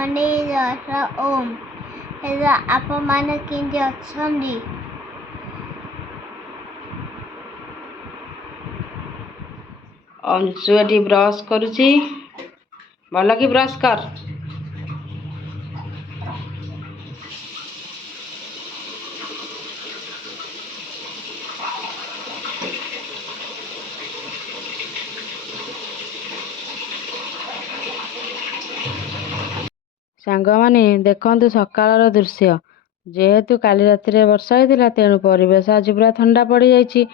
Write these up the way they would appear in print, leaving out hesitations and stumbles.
ମଣି ଦଶ ଓମ୍। ହେଲେ ଆପଣମାନେ କେମିତି ଅଛନ୍ତି? अंशु एटी ब्रश करुची भल कि ब्रश कर। सांग माने देखंतु सकाळर दृश्य। जेहेतु काली रातिरे वर्षा होइतिला तेणु परिवेश आज पूरा ठंडा पड़ जाइछि।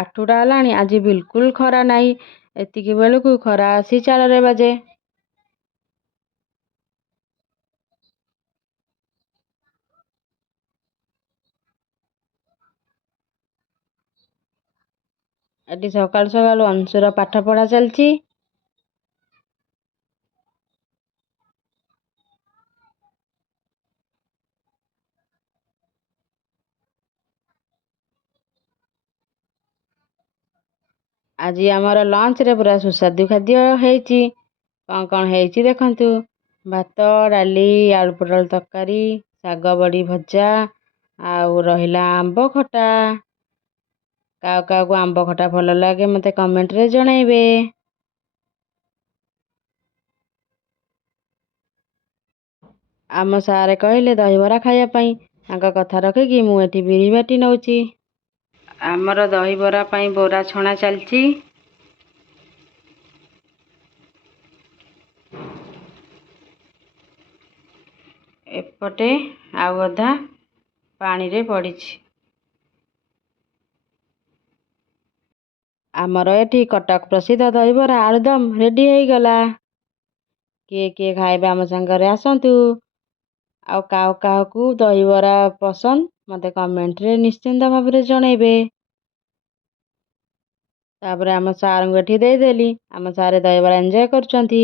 8टा हेलाणी आज बिल्कुल खरा नाही। एतिकी बेलकु खरा आसी 4 बाजे। एटी सकाळु सकाळु अंशुर पाठ पढ़ा चलछि। आज आमर लंच रे पूरा सुस्वादु खाद्य हेछि। कौन हेछि देखंतु। भात डाली आलू पटल तरकारी शाग बड़ी भजा आउ रहिला आंब खटा। का आंब खटा भल लागे मते कमेंट रे जणाइबे। आम सारे कहले दहीबरा खाया पई तांका कथा रखिकी मु एठी बिरी बाटी नउची। आमर दहीबरा पई बोरा छणा चलछि। एपटे आउ अधा पानी रे पड़िछि। आमर एठी कटक प्रसिद्ध दहीबरा आलुदम रेडी हो गला। किए खाइबे आम संगरे आसंतु। आउ काहू दहीबरा पसंद मते कमेंट रे निश्चिंत भाबरे जणाइबे। तापरे आम सार एठी देदेली। आम सारे दहीबरा एंजॉय करचंती।